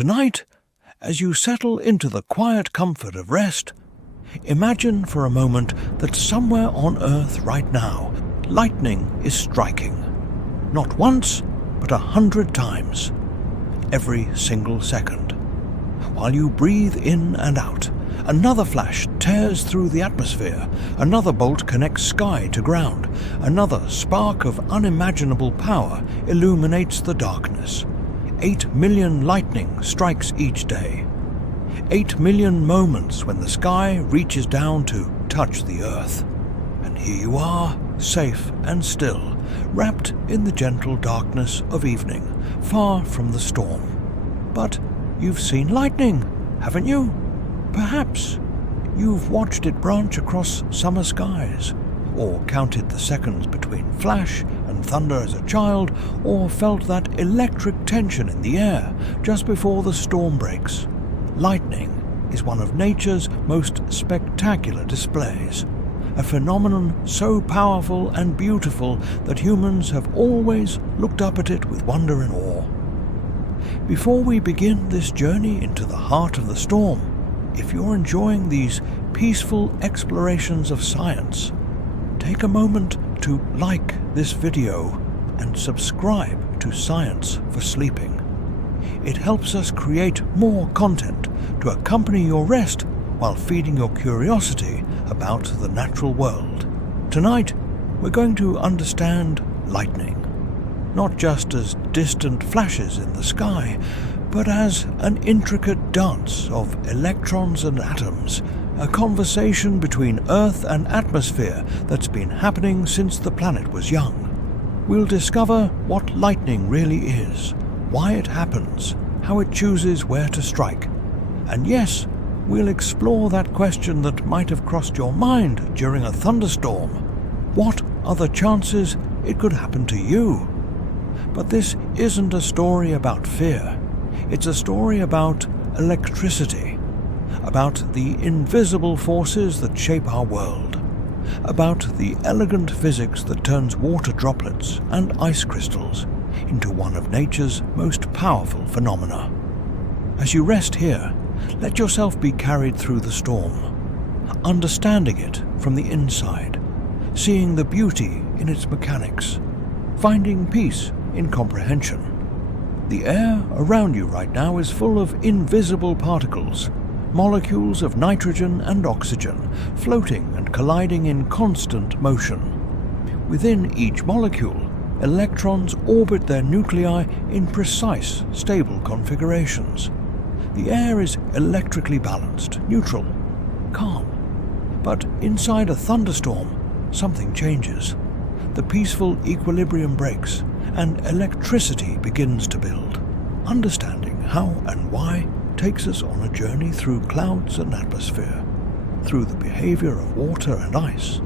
Tonight, as you settle into the quiet comfort of rest, imagine for a moment that somewhere on Earth right now, lightning is striking. Not once, but 100 times, every single second. While you breathe in and out, another flash tears through the atmosphere, another bolt connects sky to ground, another spark of unimaginable power illuminates the darkness. 8 million lightning strikes each day. 8 million moments when the sky reaches down to touch the earth. And here you are, safe and still, wrapped in the gentle darkness of evening, far from the storm. But you've seen lightning, haven't you? Perhaps you've watched it branch across summer skies, or counted the seconds between flash and thunder as a child, or felt that electric tension in the air just before the storm breaks. Lightning is one of nature's most spectacular displays, a phenomenon so powerful and beautiful that humans have always looked up at it with wonder and awe. Before we begin this journey into the heart of the storm, if you're enjoying these peaceful explorations of science, take a moment to like this video and subscribe to Science for Sleeping. It helps us create more content to accompany your rest while feeding your curiosity about the natural world. Tonight, we're going to understand lightning, not just as distant flashes in the sky, but as an intricate dance of electrons and atoms, a conversation between Earth and atmosphere that's been happening since the planet was young. We'll discover what lightning really is, why it happens, how it chooses where to strike. And yes, we'll explore that question that might have crossed your mind during a thunderstorm. What are the chances it could happen to you? But this isn't a story about fear. It's a story about electricity, about the invisible forces that shape our world, about the elegant physics that turns water droplets and ice crystals into one of nature's most powerful phenomena. As you rest here, let yourself be carried through the storm, understanding it from the inside, seeing the beauty in its mechanics, finding peace in comprehension. The air around you right now is full of invisible particles, molecules of nitrogen and oxygen, floating and colliding in constant motion. Within each molecule, electrons orbit their nuclei in precise, stable configurations. The air is electrically balanced, neutral, calm. But inside a thunderstorm, something changes. The peaceful equilibrium breaks, and electricity begins to build. Understanding how and why takes us on a journey through clouds and atmosphere, through the behavior of water and ice,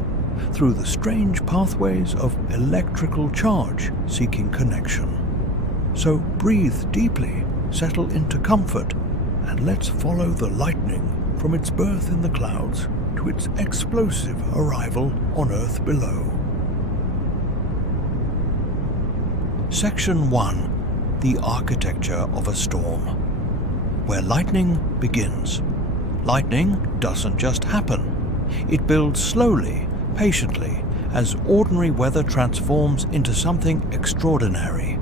through the strange pathways of electrical charge seeking connection. So breathe deeply, settle into comfort, and let's follow the lightning from its birth in the clouds to its explosive arrival on Earth below. Section 1. The Architecture of a Storm. Where lightning begins. Lightning doesn't just happen. It builds slowly, patiently, as ordinary weather transforms into something extraordinary.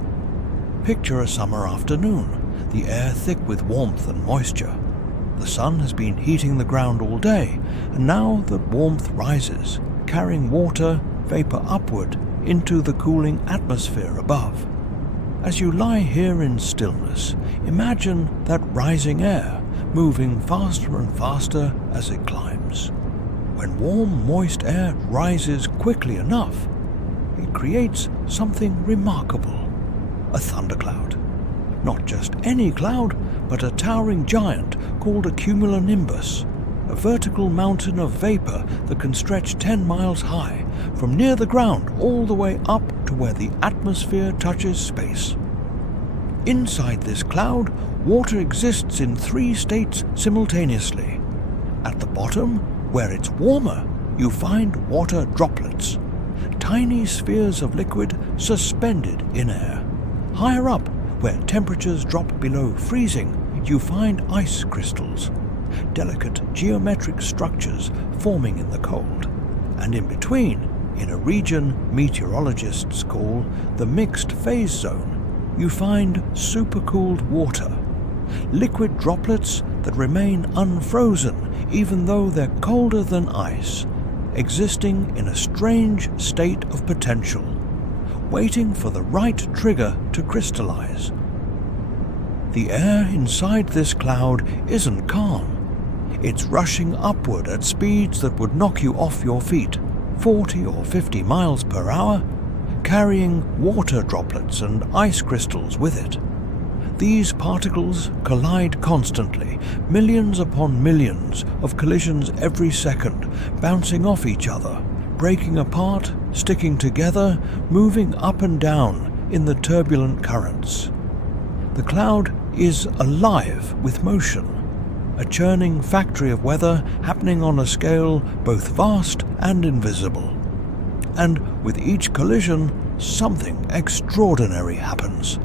Picture a summer afternoon, the air thick with warmth and moisture. The sun has been heating the ground all day, and now the warmth rises, carrying water vapor upward into the cooling atmosphere above. As you lie here in stillness, imagine that rising air moving faster and faster as it climbs. When warm, moist air rises quickly enough, it creates something remarkable, a thundercloud. Not just any cloud, but a towering giant called a cumulonimbus, a vertical mountain of vapor that can stretch 10 miles high, from near the ground all the way up to where the atmosphere touches space. Inside this cloud, water exists in 3 states simultaneously. At the bottom, where it's warmer, you find water droplets, tiny spheres of liquid suspended in air. Higher up, where temperatures drop below freezing, you find ice crystals, delicate geometric structures forming in the cold, and in between, in a region meteorologists call the mixed phase zone, you find supercooled water, liquid droplets that remain unfrozen even though they're colder than ice, existing in a strange state of potential, waiting for the right trigger to crystallize. The air inside this cloud isn't calm. It's rushing upward at speeds that would knock you off your feet, 40 or 50 miles per hour, carrying water droplets and ice crystals with it. These particles collide constantly, millions upon millions of collisions every second, bouncing off each other, breaking apart, sticking together, moving up and down in the turbulent currents. The cloud is alive with motion, a churning factory of weather happening on a scale both vast and invisible. And with each collision, something extraordinary happens,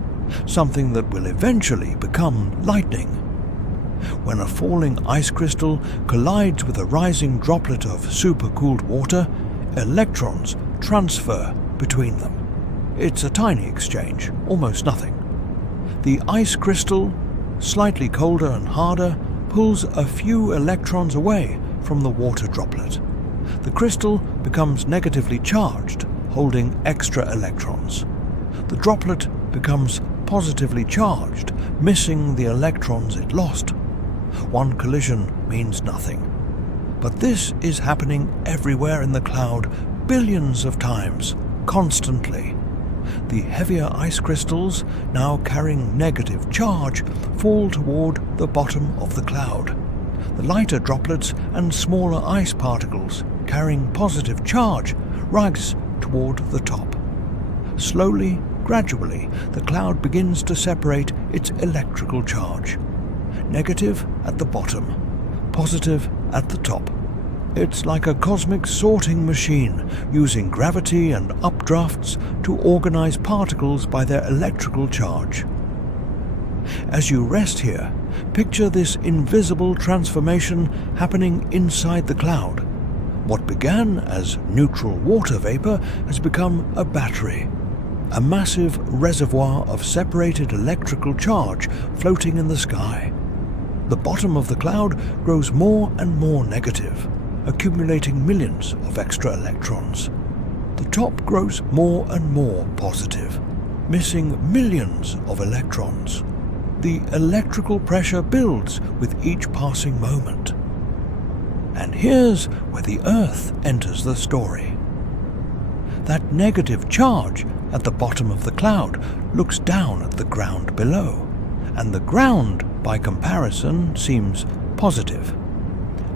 something that will eventually become lightning. When a falling ice crystal collides with a rising droplet of supercooled water, electrons transfer between them. It's a tiny exchange, almost nothing. The ice crystal, slightly colder and harder, pulls a few electrons away from the water droplet. The crystal becomes negatively charged, holding extra electrons. The droplet becomes positively charged, missing the electrons it lost. One collision means nothing. But this is happening everywhere in the cloud, billions of times, constantly. The heavier ice crystals, now carrying negative charge, fall toward the bottom of the cloud. The lighter droplets and smaller ice particles, carrying positive charge, rise toward the top. Slowly, gradually, the cloud begins to separate its electrical charge. Negative at the bottom, positive at the top. It's like a cosmic sorting machine, using gravity and updrafts to organize particles by their electrical charge. As you rest here, picture this invisible transformation happening inside the cloud. What began as neutral water vapor has become a battery, a massive reservoir of separated electrical charge floating in the sky. The bottom of the cloud grows more and more negative, accumulating millions of extra electrons. The top grows more and more positive, missing millions of electrons. The electrical pressure builds with each passing moment. And here's where the Earth enters the story. That negative charge at the bottom of the cloud looks down at the ground below, and the ground, by comparison, seems positive.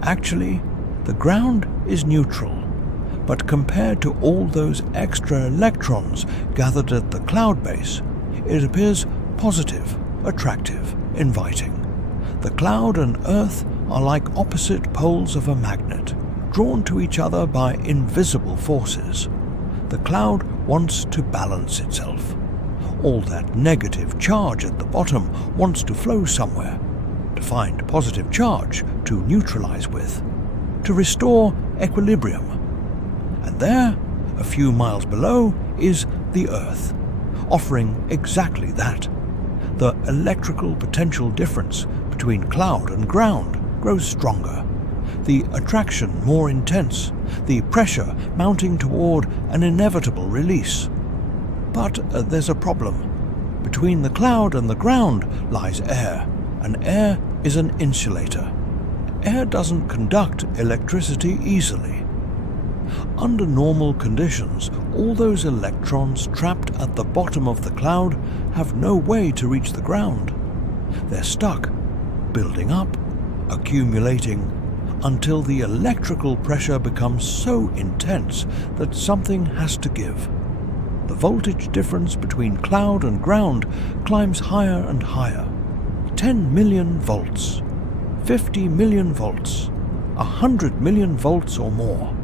Actually, the ground is neutral, but compared to all those extra electrons gathered at the cloud base, it appears positive, attractive, inviting. The cloud and Earth are like opposite poles of a magnet, drawn to each other by invisible forces. The cloud wants to balance itself. All that negative charge at the bottom wants to flow somewhere, to find positive charge to neutralize with, to restore equilibrium. And there, a few miles below, is the Earth, offering exactly that. The electrical potential difference between cloud and ground grows stronger, the attraction more intense, the pressure mounting toward an inevitable release. But there's a problem. Between the cloud and the ground lies air, and air is an insulator. Air doesn't conduct electricity easily. Under normal conditions, all those electrons trapped at the bottom of the cloud have no way to reach the ground. They're stuck, building up, accumulating, until the electrical pressure becomes so intense that something has to give. The voltage difference between cloud and ground climbs higher and higher. 10 million volts, 50 million volts, 100 million volts or more.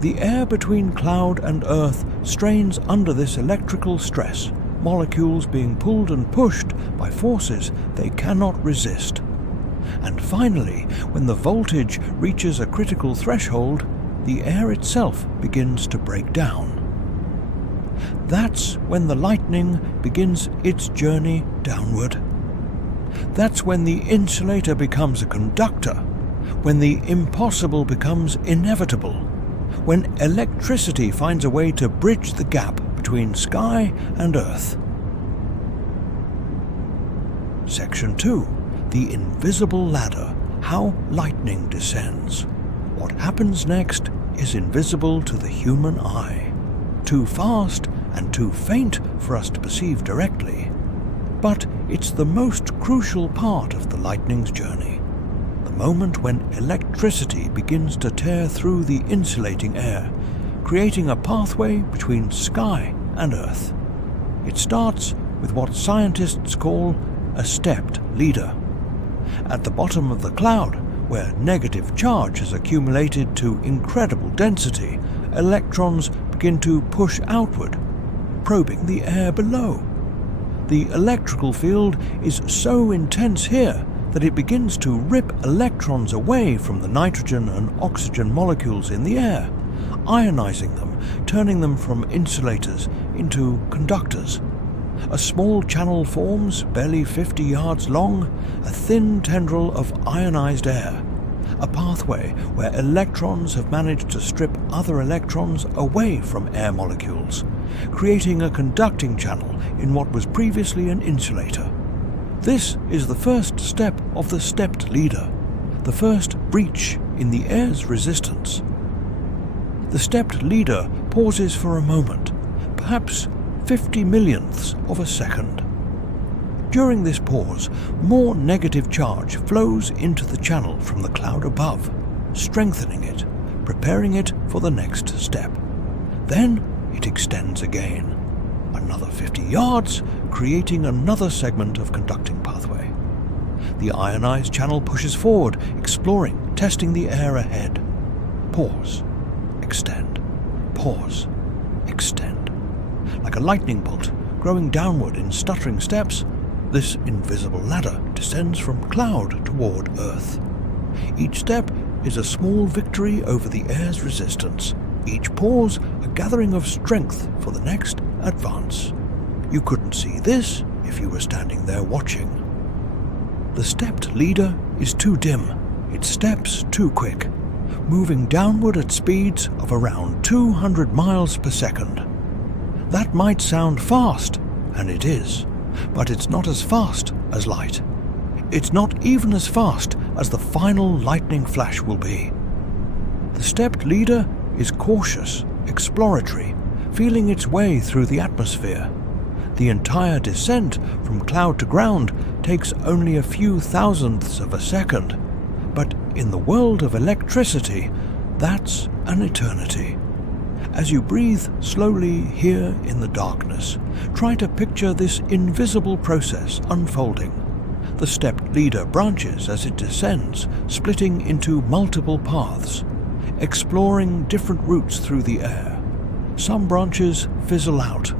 The air between cloud and Earth strains under this electrical stress, molecules being pulled and pushed by forces they cannot resist. And finally, when the voltage reaches a critical threshold, the air itself begins to break down. That's when the lightning begins its journey downward. That's when the insulator becomes a conductor, when the impossible becomes inevitable, when electricity finds a way to bridge the gap between sky and earth. Section 2. The invisible ladder, how lightning descends. What happens next is invisible to the human eye, too fast and too faint for us to perceive directly. But it's the most crucial part of the lightning's journey, the moment when electricity begins to tear through the insulating air, creating a pathway between sky and earth. It starts with what scientists call a stepped leader. At the bottom of the cloud, where negative charge has accumulated to incredible density, electrons begin to push outward, probing the air below. The electrical field is so intense here that it begins to rip electrons away from the nitrogen and oxygen molecules in the air, ionizing them, turning them from insulators into conductors. A small channel forms, barely 50 yards long, a thin tendril of ionized air, a pathway where electrons have managed to strip other electrons away from air molecules, creating a conducting channel in what was previously an insulator. This is the first step of the stepped leader, the first breach in the air's resistance. The stepped leader pauses for a moment, perhaps 50 millionths of a second. During this pause, more negative charge flows into the channel from the cloud above, strengthening it, preparing it for the next step. Then it extends again, another 50 yards, creating another segment of conducting pathway. The ionized channel pushes forward, exploring, testing the air ahead. Pause, extend, pause, extend. Like a lightning bolt, growing downward in stuttering steps, this invisible ladder descends from cloud toward Earth. Each step is a small victory over the air's resistance, each pause a gathering of strength for the next advance. You couldn't see this if you were standing there watching. The stepped leader is too dim, its steps too quick, moving downward at speeds of around 200 miles per second. That might sound fast, and it is, but it's not as fast as light. It's not even as fast as the final lightning flash will be. The stepped leader is cautious, exploratory, feeling its way through the atmosphere. The entire descent from cloud to ground takes only a few thousandths of a second, but in the world of electricity, that's an eternity. As you breathe slowly here in the darkness, try to picture this invisible process unfolding. The stepped leader branches as it descends, splitting into multiple paths, exploring different routes through the air. Some branches fizzle out,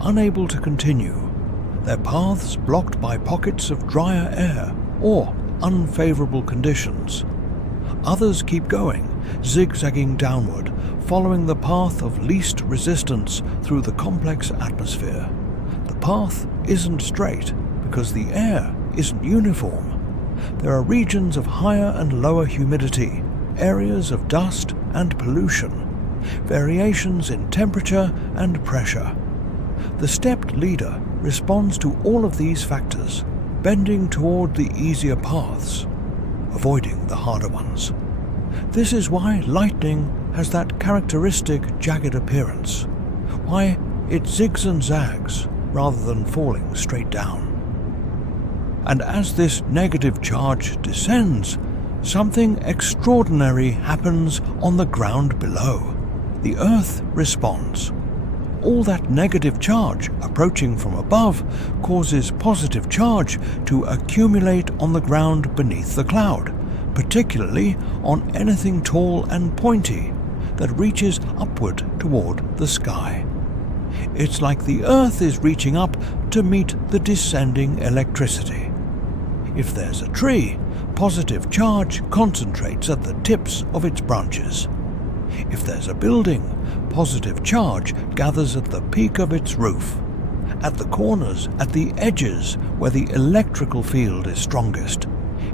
unable to continue, their paths blocked by pockets of drier air or unfavorable conditions. Others keep going, zigzagging downward, following the path of least resistance through the complex atmosphere. The path isn't straight because the air isn't uniform. There are regions of higher and lower humidity, areas of dust and pollution, variations in temperature and pressure. The stepped leader responds to all of these factors, bending toward the easier paths, avoiding the harder ones. This is why lightning has that characteristic jagged appearance, why it zigs and zags rather than falling straight down. And as this negative charge descends, something extraordinary happens on the ground below. The Earth responds. All that negative charge approaching from above causes positive charge to accumulate on the ground beneath the cloud, particularly on anything tall and pointy that reaches upward toward the sky. It's like the Earth is reaching up to meet the descending electricity. If there's a tree, positive charge concentrates at the tips of its branches. If there's a building, positive charge gathers at the peak of its roof, at the corners, at the edges where the electrical field is strongest.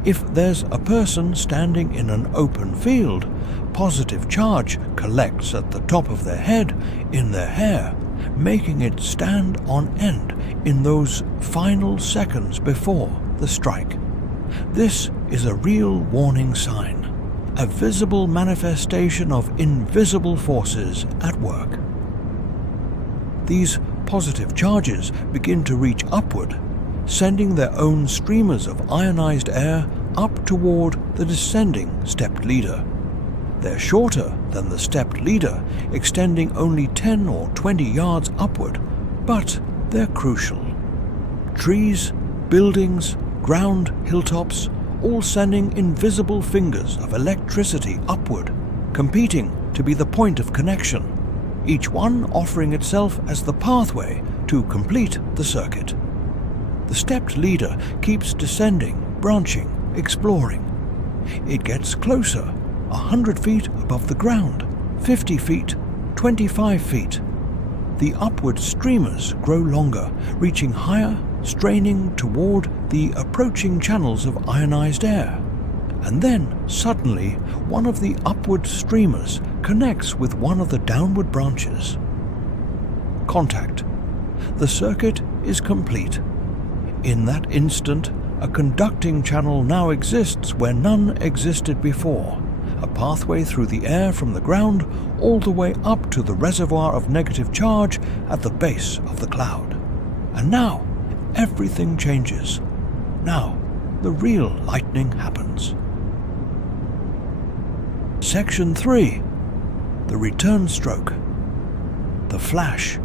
If there's a person standing in an open field, positive charge collects at the top of their head, in their hair, making it stand on end in those final seconds before the strike. This is a real warning sign, a visible manifestation of invisible forces at work. These positive charges begin to reach upward, sending their own streamers of ionized air up toward the descending stepped leader. They're shorter than the stepped leader, extending only 10 or 20 yards upward, but they're crucial. Trees, buildings, ground, hilltops, all sending invisible fingers of electricity upward, competing to be the point of connection, each one offering itself as the pathway to complete the circuit. The stepped leader keeps descending, branching, exploring. It gets closer, 100 feet above the ground, 50 feet, 25 feet. The upward streamers grow longer, reaching higher, straining toward the approaching channels of ionized air. And then, suddenly, one of the upward streamers connects with one of the downward branches. Contact. The circuit is complete. In that instant, a conducting channel now exists where none existed before, a pathway through the air from the ground all the way up to the reservoir of negative charge at the base of the cloud. And now, everything changes. Now, the real lightning happens. Section 3. The return stroke. The flash.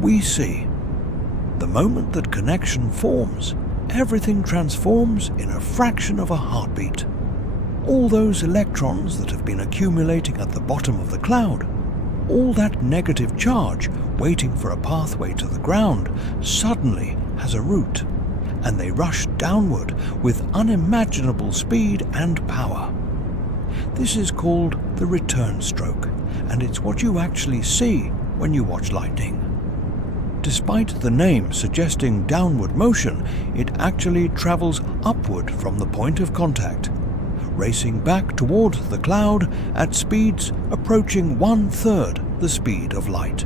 We see. The moment that connection forms, everything transforms in a fraction of a heartbeat. All those electrons that have been accumulating at the bottom of the cloud, all that negative charge waiting for a pathway to the ground, suddenly has a route, and they rush downward with unimaginable speed and power. This is called the return stroke, and it's what you actually see when you watch lightning. Despite the name suggesting downward motion, it actually travels upward from the point of contact, racing back toward the cloud at speeds approaching 1/3 the speed of light.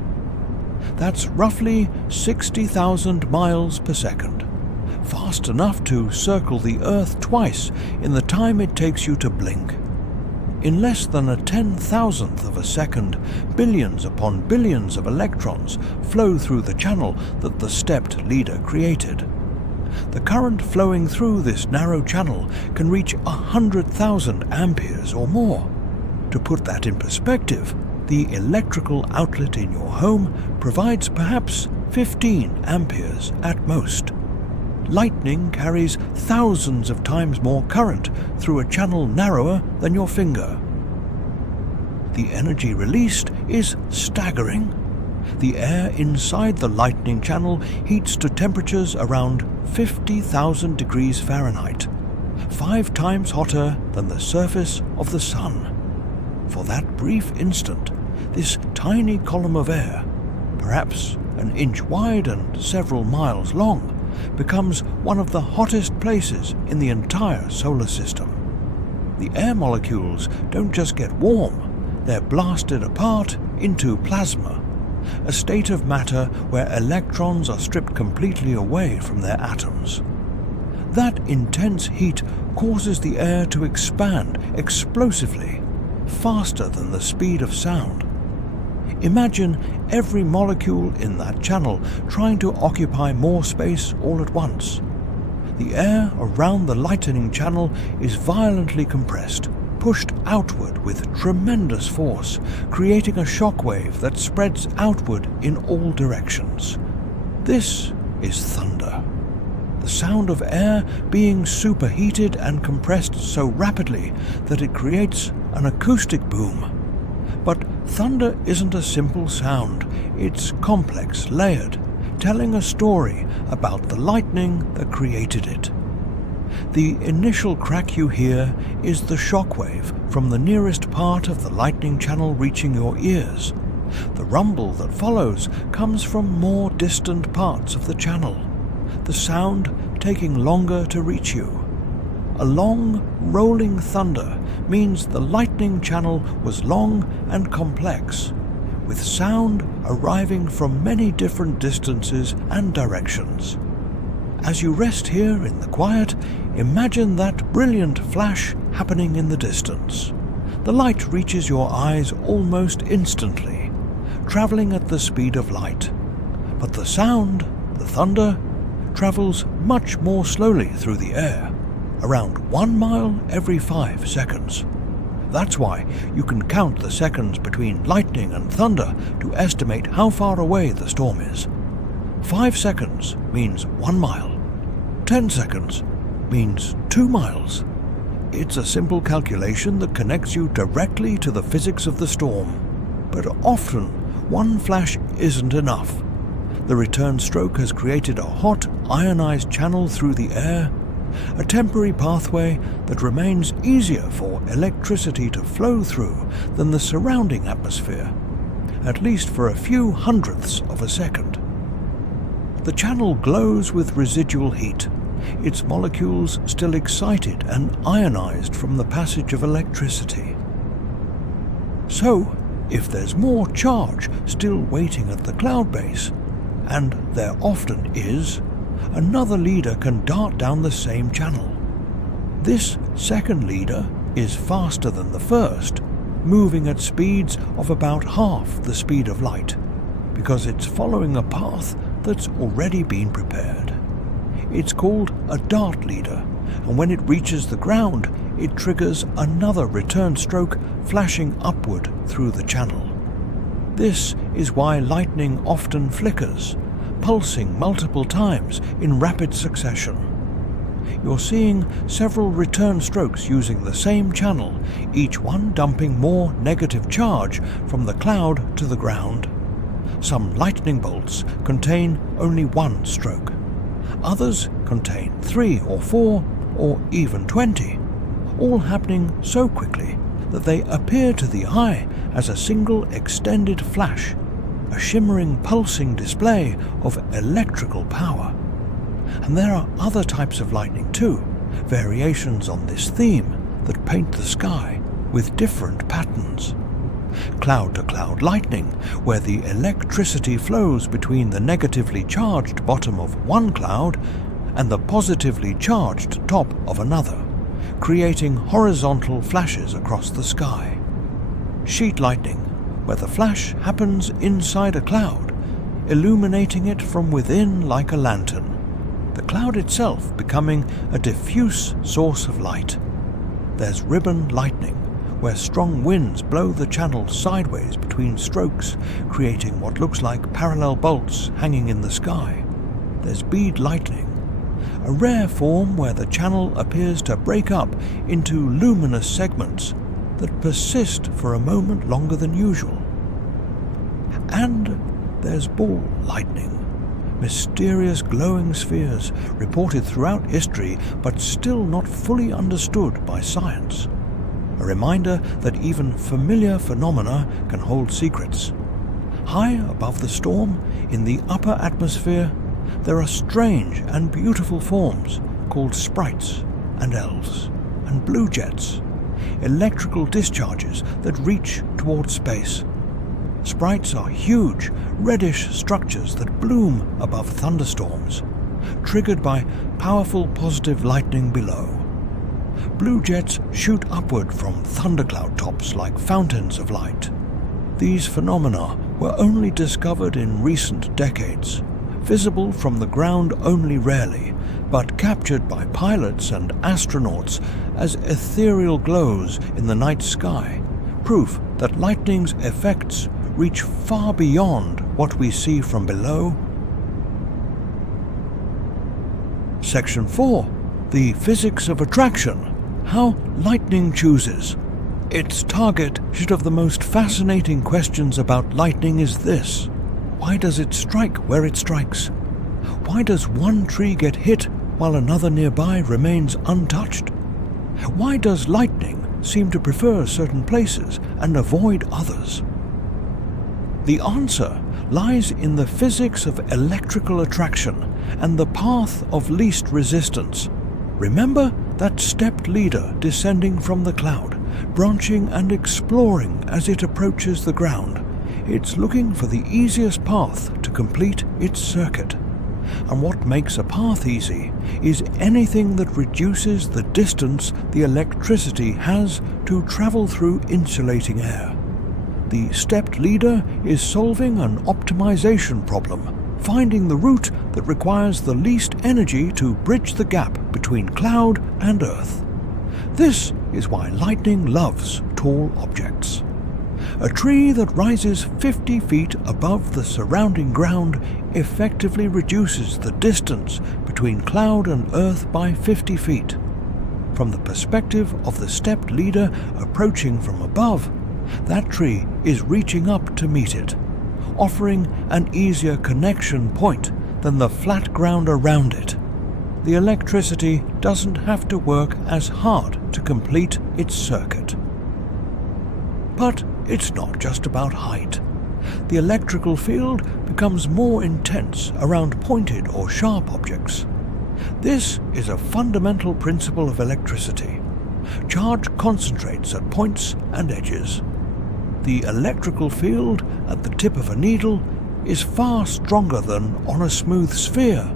That's roughly 60,000 miles per second, fast enough to circle the Earth twice in the time it takes you to blink. In less than a 10,000th of a second, billions upon billions of electrons flow through the channel that the stepped leader created. The current flowing through this narrow channel can reach 100,000 amperes or more. To put that in perspective, the electrical outlet in your home provides perhaps 15 amperes at most. Lightning carries thousands of times more current through a channel narrower than your finger. The energy released is staggering. The air inside the lightning channel heats to temperatures around 50,000 degrees Fahrenheit, 5 times hotter than the surface of the sun. For that brief instant, this tiny column of air, perhaps an inch wide and several miles long, becomes one of the hottest places in the entire solar system. The air molecules don't just get warm, they're blasted apart into plasma, a state of matter where electrons are stripped completely away from their atoms. That intense heat causes the air to expand explosively, faster than the speed of sound. Imagine every molecule in that channel trying to occupy more space all at once. The air around the lightning channel is violently compressed, pushed outward with tremendous force, creating a shock wave that spreads outward in all directions. This is thunder. The sound of air being superheated and compressed so rapidly that it creates an acoustic boom. But thunder isn't a simple sound, it's complex, layered, telling a story about the lightning that created it. The initial crack you hear is the shockwave from the nearest part of the lightning channel reaching your ears. The rumble that follows comes from more distant parts of the channel, the sound taking longer to reach you. A long, rolling thunder means the lightning channel was long and complex, with sound arriving from many different distances and directions. As you rest here in the quiet, imagine that brilliant flash happening in the distance. The light reaches your eyes almost instantly, traveling at the speed of light. But the sound, the thunder, travels much more slowly through the air, around 1 mile every 5 seconds. That's why you can count the seconds between lightning and thunder to estimate how far away the storm is. 5 seconds means 1 mile. 10 seconds means 2 miles. It's a simple calculation that connects you directly to the physics of the storm. But often, one flash isn't enough. The return stroke has created a hot, ionized channel through the air, a temporary pathway that remains easier for electricity to flow through than the surrounding atmosphere, at least for a few hundredths of a second. The channel glows with residual heat, its molecules still excited and ionized from the passage of electricity. So, if there's more charge still waiting at the cloud base, and there often is, another leader can dart down the same channel. This second leader is faster than the first, moving at speeds of about half the speed of light, because it's following a path that's already been prepared. It's called a dart leader, and when it reaches the ground, it triggers another return stroke flashing upward through the channel. This is why lightning often flickers, pulsing multiple times in rapid succession. You're seeing several return strokes using the same channel, each one dumping more negative charge from the cloud to the ground. Some lightning bolts contain only 1 stroke. Others contain 3 or 4 or even 20, all happening so quickly that they appear to the eye as a single extended flash, a shimmering pulsing display of electrical power. And there are other types of lightning too, variations on this theme that paint the sky with different patterns. Cloud-to-cloud lightning, where the electricity flows between the negatively charged bottom of one cloud and the positively charged top of another, creating horizontal flashes across the sky. Sheet lightning, where the flash happens inside a cloud, illuminating it from within like a lantern, the cloud itself becoming a diffuse source of light. There's ribbon lightning, where strong winds blow the channel sideways between strokes, creating what looks like parallel bolts hanging in the sky. There's bead lightning, a rare form where the channel appears to break up into luminous segments that persist for a moment longer than usual. And there's ball lightning, mysterious glowing spheres reported throughout history but still not fully understood by science. A reminder that even familiar phenomena can hold secrets. High above the storm, in the upper atmosphere, there are strange and beautiful forms called sprites and elves and blue jets, electrical discharges that reach towards space. Sprites are huge, reddish structures that bloom above thunderstorms, triggered by powerful positive lightning below. Blue jets shoot upward from thundercloud tops like fountains of light. These phenomena were only discovered in recent decades, visible from the ground only rarely, but captured by pilots and astronauts as ethereal glows in the night sky, proof that lightning's effects reach far beyond what we see from below. Section 4. The physics of attraction. How lightning chooses. Its target should have the most fascinating questions about lightning is this: why does it strike where it strikes? Why does one tree get hit while another nearby remains untouched? Why does lightning seem to prefer certain places and avoid others? The answer lies in the physics of electrical attraction and the path of least resistance. Remember that stepped leader descending from the cloud, branching and exploring as it approaches the ground. It's looking for the easiest path to complete its circuit. And what makes a path easy is anything that reduces the distance the electricity has to travel through insulating air. The stepped leader is solving an optimization problem, finding the route that requires the least energy to bridge the gap between cloud and earth. This is why lightning loves tall objects. A tree that rises 50 feet above the surrounding ground effectively reduces the distance between cloud and earth by 50 feet. From the perspective of the stepped leader approaching from above, that tree is reaching up to meet it, offering an easier connection point than the flat ground around it. The electricity doesn't have to work as hard to complete its circuit. But it's not just about height. The electrical field becomes more intense around pointed or sharp objects. This is a fundamental principle of electricity. Charge concentrates at points and edges. The electrical field at the tip of a needle is far stronger than on a smooth sphere,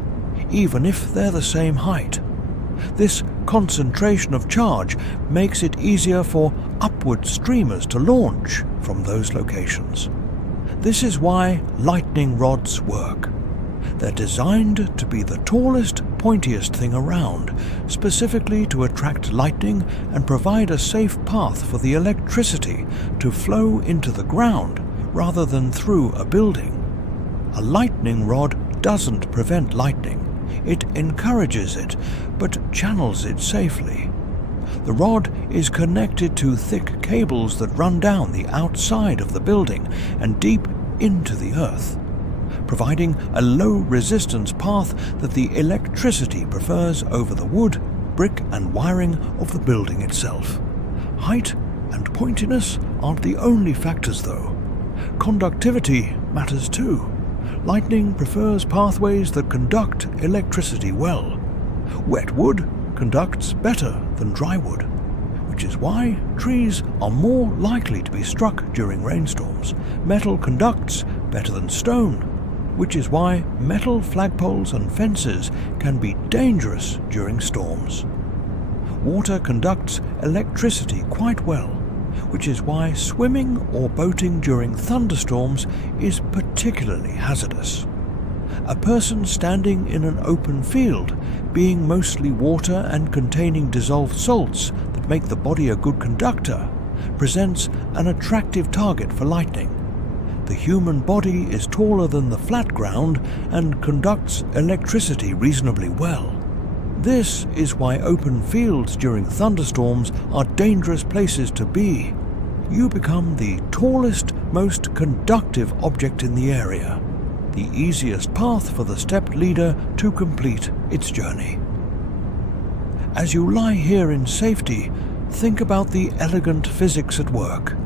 even if they're the same height. This concentration of charge makes it easier for upward streamers to launch from those locations. This is why lightning rods work. They're designed to be the tallest, pointiest thing around, specifically to attract lightning and provide a safe path for the electricity to flow into the ground rather than through a building. A lightning rod doesn't prevent lightning. It encourages it, but channels it safely. The rod is connected to thick cables that run down the outside of the building and deep into the earth, providing a low-resistance path that the electricity prefers over the wood, brick and wiring of the building itself. Height and pointiness aren't the only factors, though. Conductivity matters too. Lightning prefers pathways that conduct electricity well. Wet wood conducts better than dry wood, which is why trees are more likely to be struck during rainstorms. Metal conducts better than stone, which is why metal flagpoles and fences can be dangerous during storms. Water conducts electricity quite well, which is why swimming or boating during thunderstorms is particularly hazardous. A person standing in an open field, being mostly water and containing dissolved salts that make the body a good conductor, presents an attractive target for lightning. The human body is taller than the flat ground and conducts electricity reasonably well. This is why open fields during thunderstorms are dangerous places to be. You become the tallest, most conductive object in the area, the easiest path for the stepped leader to complete its journey. As you lie here in safety, think about the elegant physics at work.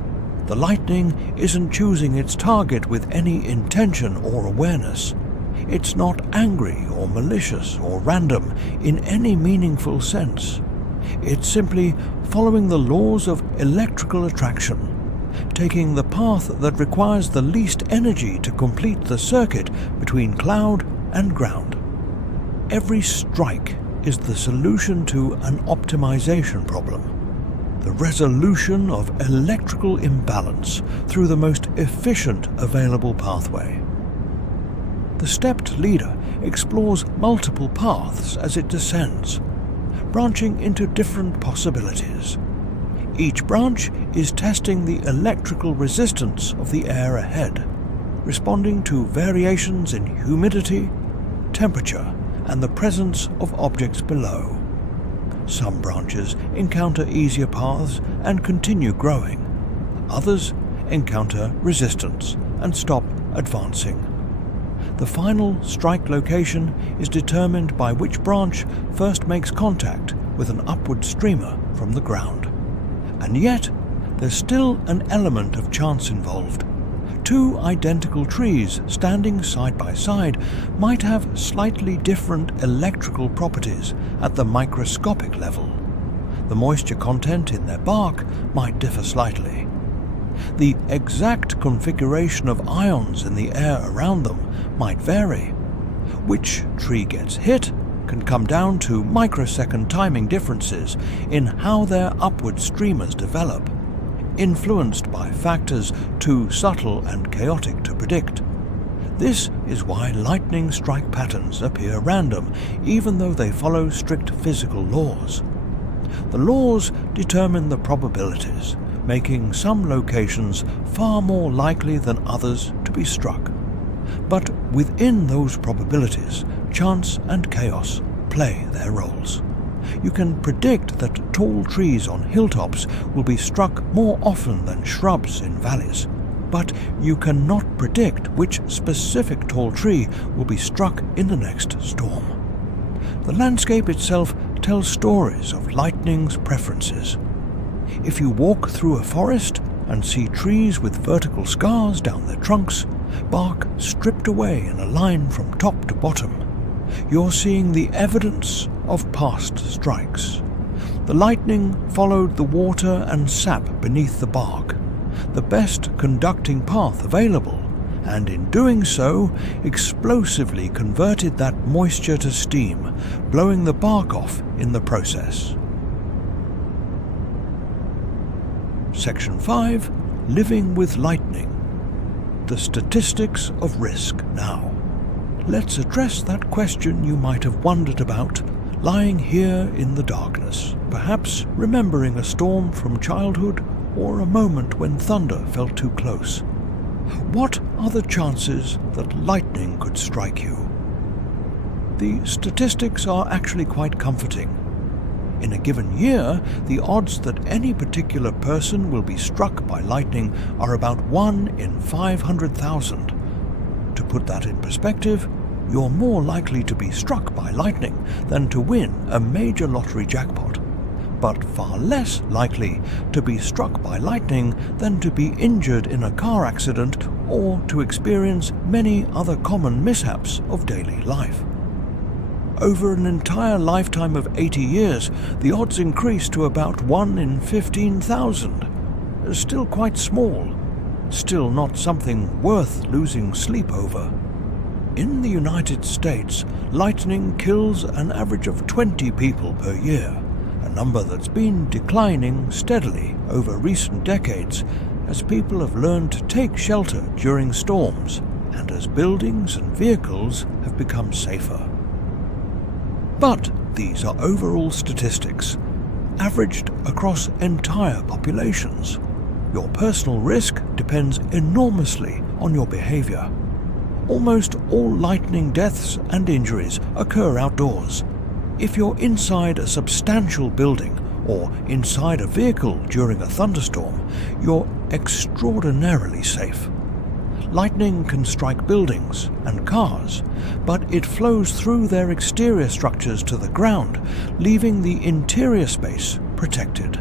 The lightning isn't choosing its target with any intention or awareness. It's not angry or malicious or random in any meaningful sense. It's simply following the laws of electrical attraction, taking the path that requires the least energy to complete the circuit between cloud and ground. Every strike is the solution to an optimization problem, the resolution of electrical imbalance through the most efficient available pathway. The stepped leader explores multiple paths as it descends, branching into different possibilities. Each branch is testing the electrical resistance of the air ahead, responding to variations in humidity, temperature, and the presence of objects below. Some branches encounter easier paths and continue growing. Others encounter resistance and stop advancing. The final strike location is determined by which branch first makes contact with an upward streamer from the ground. And yet, there's still an element of chance involved. Two identical trees standing side by side might have slightly different electrical properties at the microscopic level. The moisture content in their bark might differ slightly. The exact configuration of ions in the air around them might vary. Which tree gets hit can come down to microsecond timing differences in how their upward streamers develop, influenced by factors too subtle and chaotic to predict. This is why lightning strike patterns appear random, even though they follow strict physical laws. The laws determine the probabilities, making some locations far more likely than others to be struck. But within those probabilities, chance and chaos play their roles. You can predict that tall trees on hilltops will be struck more often than shrubs in valleys, but you cannot predict which specific tall tree will be struck in the next storm. The landscape itself tells stories of lightning's preferences. If you walk through a forest and see trees with vertical scars down their trunks, bark stripped away in a line from top to bottom, you're seeing the evidence of past strikes. The lightning followed the water and sap beneath the bark, the best conducting path available, and in doing so, explosively converted that moisture to steam, blowing the bark off in the process. Section 5. Living with lightning. The statistics of risk now. Let's address that question you might have wondered about, lying here in the darkness, perhaps remembering a storm from childhood or a moment when thunder felt too close. What are the chances that lightning could strike you? The statistics are actually quite comforting. In a given year, the odds that any particular person will be struck by lightning are about 1 in 500,000. To put that in perspective, you're more likely to be struck by lightning than to win a major lottery jackpot, but far less likely to be struck by lightning than to be injured in a car accident or to experience many other common mishaps of daily life. Over an entire lifetime of 80 years, the odds increase to about 1 in 15,000. Still quite small, still not something worth losing sleep over. In the United States, lightning kills an average of 20 people per year, a number that's been declining steadily over recent decades as people have learned to take shelter during storms and as buildings and vehicles have become safer. But these are overall statistics, averaged across entire populations. Your personal risk depends enormously on your behavior. Almost all lightning deaths and injuries occur outdoors. If you're inside a substantial building or inside a vehicle during a thunderstorm, you're extraordinarily safe. Lightning can strike buildings and cars, but it flows through their exterior structures to the ground, leaving the interior space protected.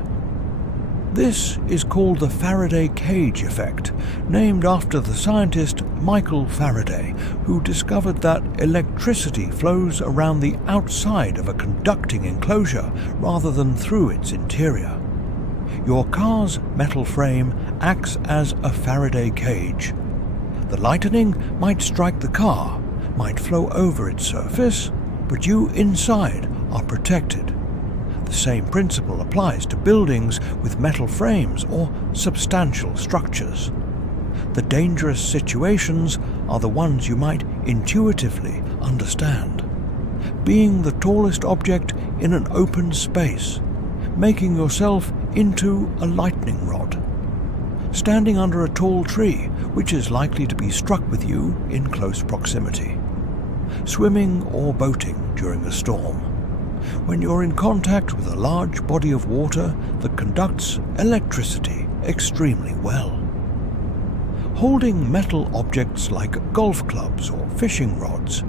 This is called the Faraday cage effect, named after the scientist Michael Faraday, who discovered that electricity flows around the outside of a conducting enclosure rather than through its interior. Your car's metal frame acts as a Faraday cage. The lightning might strike the car, might flow over its surface, but you inside are protected. The same principle applies to buildings with metal frames or substantial structures. The dangerous situations are the ones you might intuitively understand. Being the tallest object in an open space, making yourself into a lightning rod. Standing under a tall tree, which is likely to be struck with you in close proximity. Swimming or boating during a storm. when you're in contact with a large body of water that conducts electricity extremely well. Holding metal objects like golf clubs or fishing rods,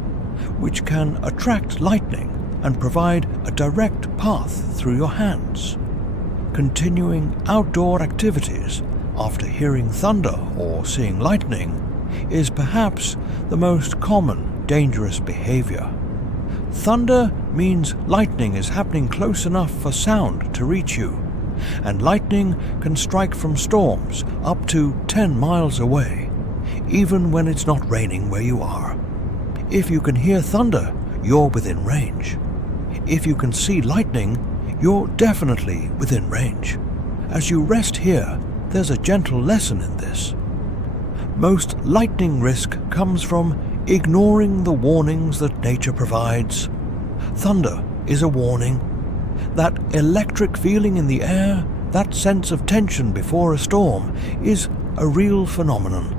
which can attract lightning and provide a direct path through your hands. Continuing outdoor activities after hearing thunder or seeing lightning is perhaps the most common dangerous behavior. Thunder means lightning is happening close enough for sound to reach you, and lightning can strike from storms up to 10 miles away, even when it's not raining where you are. If you can hear thunder, you're within range. If you can see lightning, you're definitely within range. As you rest here, there's a gentle lesson in this. Most lightning risk comes from ignoring the warnings that nature provides. Thunder is a warning. That electric feeling in the air, that sense of tension before a storm, is a real phenomenon.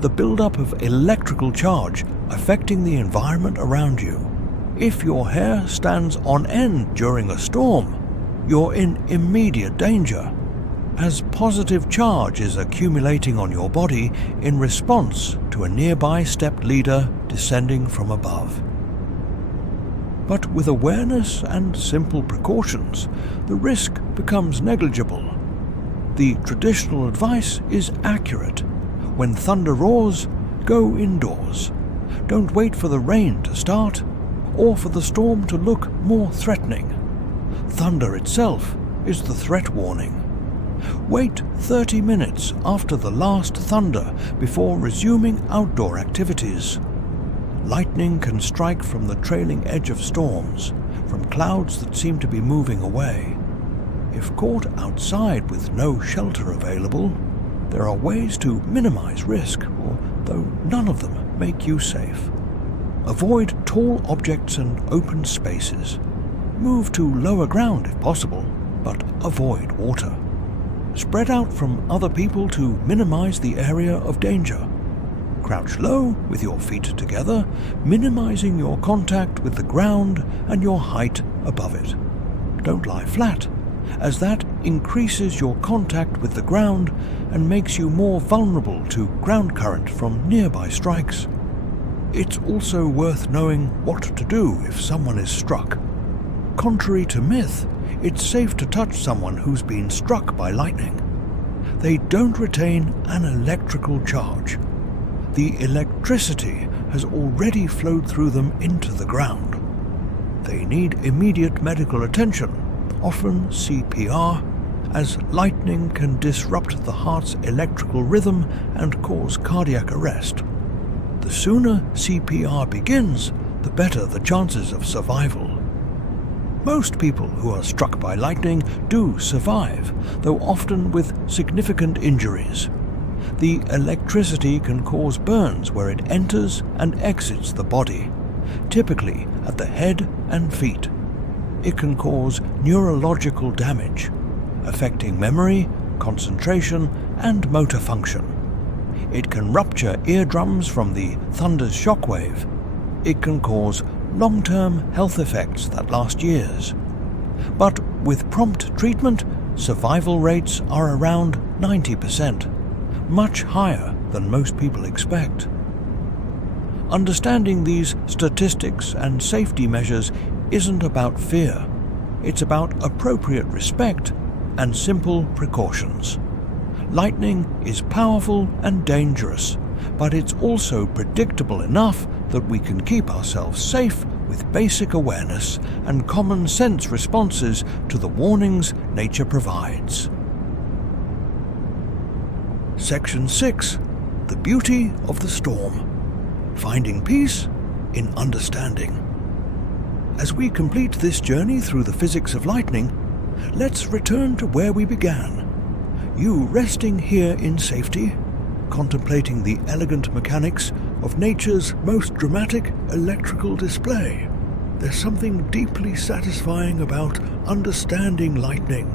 The buildup of electrical charge affecting the environment around you. If your hair stands on end during a storm, you're in immediate danger, as positive charge is accumulating on your body in response to a nearby stepped leader descending from above. But with awareness and simple precautions, the risk becomes negligible. The traditional advice is accurate. When thunder roars, go indoors. Don't wait for the rain to start or for the storm to look more threatening. Thunder itself is the threat warning. Wait 30 minutes after the last thunder before resuming outdoor activities. Lightning can strike from the trailing edge of storms, from clouds that seem to be moving away. If caught outside with no shelter available, there are ways to minimize risk, although none of them make you safe. Avoid tall objects and open spaces. Move to lower ground if possible, but avoid water. Spread out from other people to minimize the area of danger. Crouch low with your feet together, minimizing your contact with the ground and your height above it. Don't lie flat, as that increases your contact with the ground and makes you more vulnerable to ground current from nearby strikes. It's also worth knowing what to do if someone is struck. Contrary to myth, it's safe to touch someone who's been struck by lightning. They don't retain an electrical charge. The electricity has already flowed through them into the ground. They need immediate medical attention, often CPR, as lightning can disrupt the heart's electrical rhythm and cause cardiac arrest. The sooner CPR begins, the better the chances of survival. Most people who are struck by lightning do survive, though often with significant injuries. The electricity can cause burns where it enters and exits the body, typically at the head and feet. It can cause neurological damage, affecting memory, concentration, and motor function. It can rupture eardrums from the thunder's shockwave. It can cause long-term health effects that last years. But with prompt treatment, survival rates are around 90%, much higher than most people expect. Understanding these statistics and safety measures isn't about fear. It's about appropriate respect and simple precautions. Lightning is powerful and dangerous, but it's also predictable enough that we can keep ourselves safe with basic awareness and common sense responses to the warnings nature provides. Section 6. The Beauty of the Storm. Finding peace in understanding. As we complete this journey through the physics of lightning, let's return to where we began. You resting here in safety, contemplating the elegant mechanics of nature's most dramatic electrical display. There's something deeply satisfying about understanding lightning,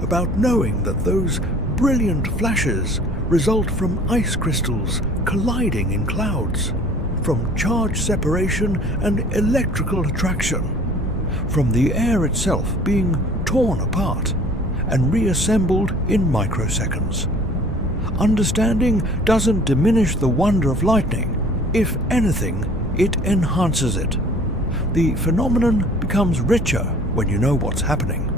about knowing that those brilliant flashes result from ice crystals colliding in clouds, from charge separation and electrical attraction. from the air itself being torn apart and reassembled in microseconds. Understanding doesn't diminish the wonder of lightning. If anything, it enhances it. The phenomenon becomes richer when you know what's happening,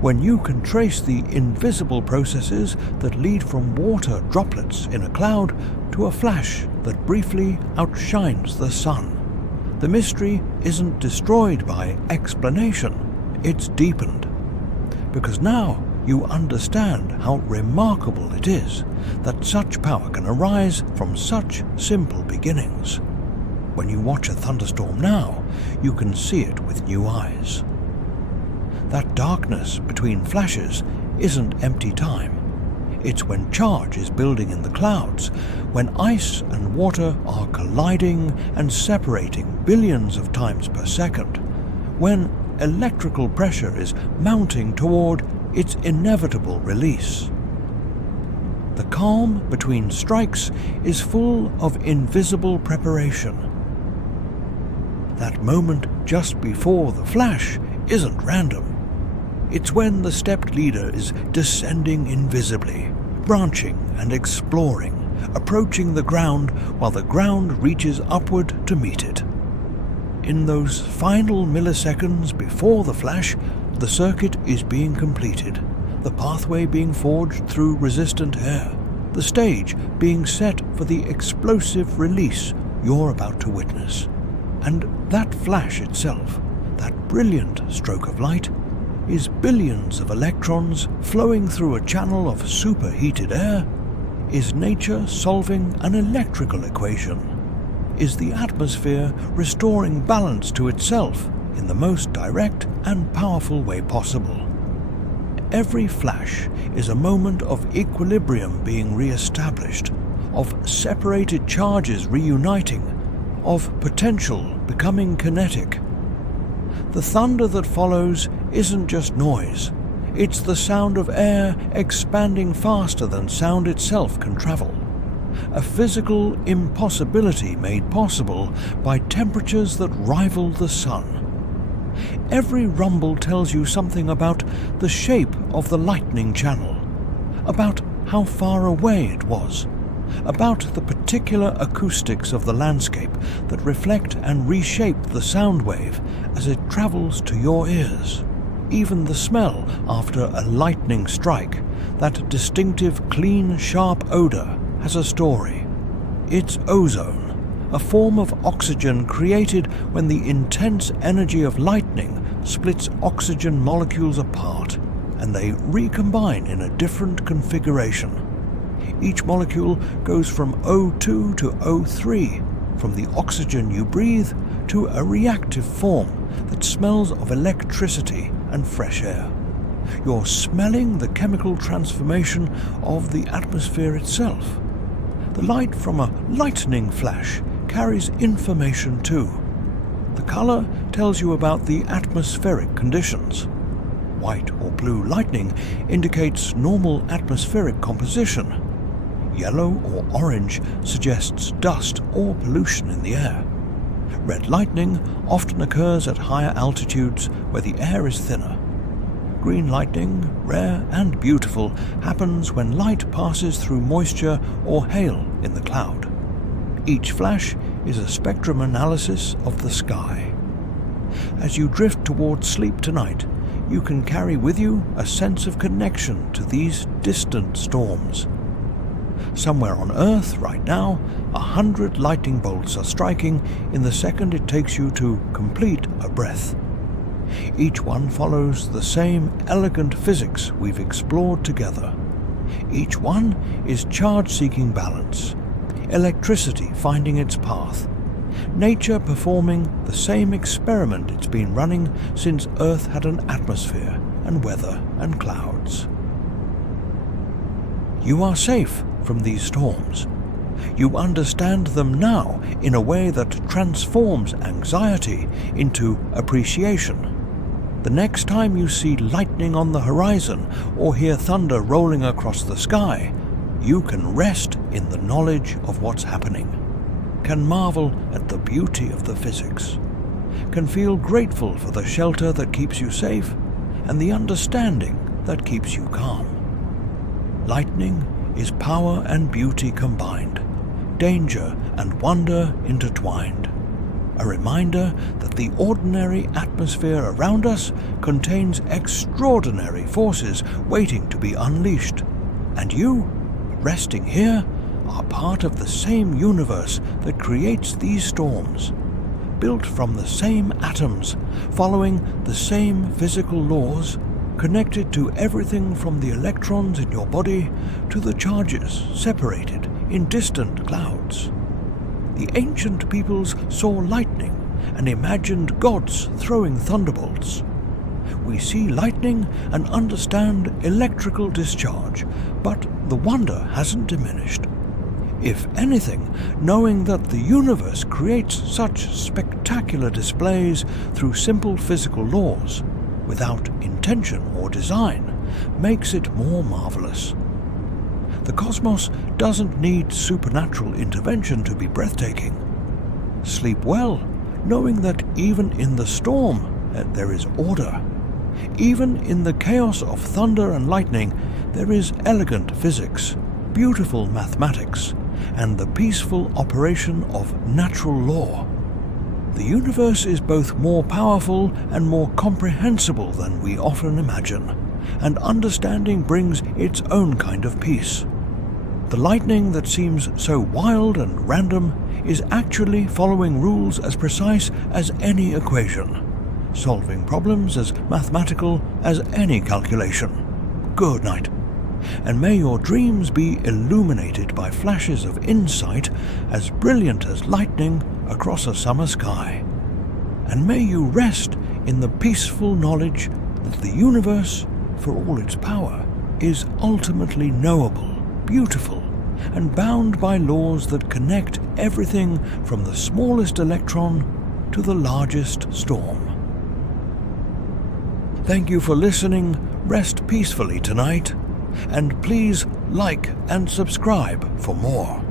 when you can trace the invisible processes that lead from water droplets in a cloud to a flash that briefly outshines the sun. The mystery isn't destroyed by explanation, it's deepened. Because now you understand how remarkable it is that such power can arise from such simple beginnings. When you watch a thunderstorm now, you can see it with new eyes. That darkness between flashes isn't empty time. It's when charge is building in the clouds, when ice and water are colliding and separating billions of times per second, when electrical pressure is mounting toward its inevitable release. The calm between strikes is full of invisible preparation. That moment just before the flash isn't random. It's when the stepped leader is descending invisibly, branching and exploring, approaching the ground while the ground reaches upward to meet it. In those final milliseconds before the flash, the circuit is being completed, the pathway being forged through resistant air, the stage being set for the explosive release you're about to witness. And that flash itself, that brilliant stroke of light, is billions of electrons flowing through a channel of superheated air? Is nature solving an electrical equation? Is the atmosphere restoring balance to itself in the most direct and powerful way possible? Every flash is a moment of equilibrium being re-established, of separated charges reuniting, of potential becoming kinetic. The thunder that follows isn't just noise, it's the sound of air expanding faster than sound itself can travel. A physical impossibility made possible by temperatures that rival the sun. Every rumble tells you something about the shape of the lightning channel, about how far away it was, about the particular acoustics of the landscape that reflect and reshape the sound wave as it travels to your ears. Even the smell after a lightning strike, that distinctive clean, sharp odor, has a story. It's ozone, a form of oxygen created when the intense energy of lightning splits oxygen molecules apart and they recombine in a different configuration. Each molecule goes from O2 to O3, from the oxygen you breathe to a reactive form that smells of electricity and fresh air. You're smelling the chemical transformation of the atmosphere itself. The light from a lightning flash carries information too. The color tells you about the atmospheric conditions. White or blue lightning indicates normal atmospheric composition. Yellow or orange suggests dust or pollution in the air. Red lightning often occurs at higher altitudes where the air is thinner. Green lightning, rare and beautiful, happens when light passes through moisture or hail in the cloud. Each flash is a spectrum analysis of the sky. As you drift towards sleep tonight, you can carry with you a sense of connection to these distant storms. Somewhere on Earth right now, 100 lightning bolts are striking in the second it takes you to complete a breath. Each one follows the same elegant physics we've explored together. Each one is charge-seeking balance, electricity finding its path, nature performing the same experiment it's been running since Earth had an atmosphere and weather and clouds. You are safe from these storms. You understand them now in a way that transforms anxiety into appreciation. The next time you see lightning on the horizon or hear thunder rolling across the sky, you can rest in the knowledge of what's happening, can marvel at the beauty of the physics, can feel grateful for the shelter that keeps you safe and the understanding that keeps you calm. Lightning is power and beauty combined, danger and wonder intertwined. A reminder that the ordinary atmosphere around us contains extraordinary forces waiting to be unleashed, and you, resting here, are part of the same universe that creates these storms, built from the same atoms, following the same physical laws, connected to everything from the electrons in your body to the charges separated in distant clouds. The ancient peoples saw lightning and imagined gods throwing thunderbolts. We see lightning and understand electrical discharge, but the wonder hasn't diminished. If anything, knowing that the universe creates such spectacular displays through simple physical laws, without intention or design, makes it more marvelous. The cosmos doesn't need supernatural intervention to be breathtaking. Sleep well, knowing that even in the storm there is order. Even in the chaos of thunder and lightning, there is elegant physics, beautiful mathematics, and the peaceful operation of natural law. The universe is both more powerful and more comprehensible than we often imagine, and understanding brings its own kind of peace. The lightning that seems so wild and random is actually following rules as precise as any equation, solving problems as mathematical as any calculation. Good night, and may your dreams be illuminated by flashes of insight as brilliant as lightning across a summer sky. And may you rest in the peaceful knowledge that the universe, for all its power, is ultimately knowable, beautiful, and bound by laws that connect everything from the smallest electron to the largest storm. Thank you for listening. Rest peacefully tonight, and please like and subscribe for more.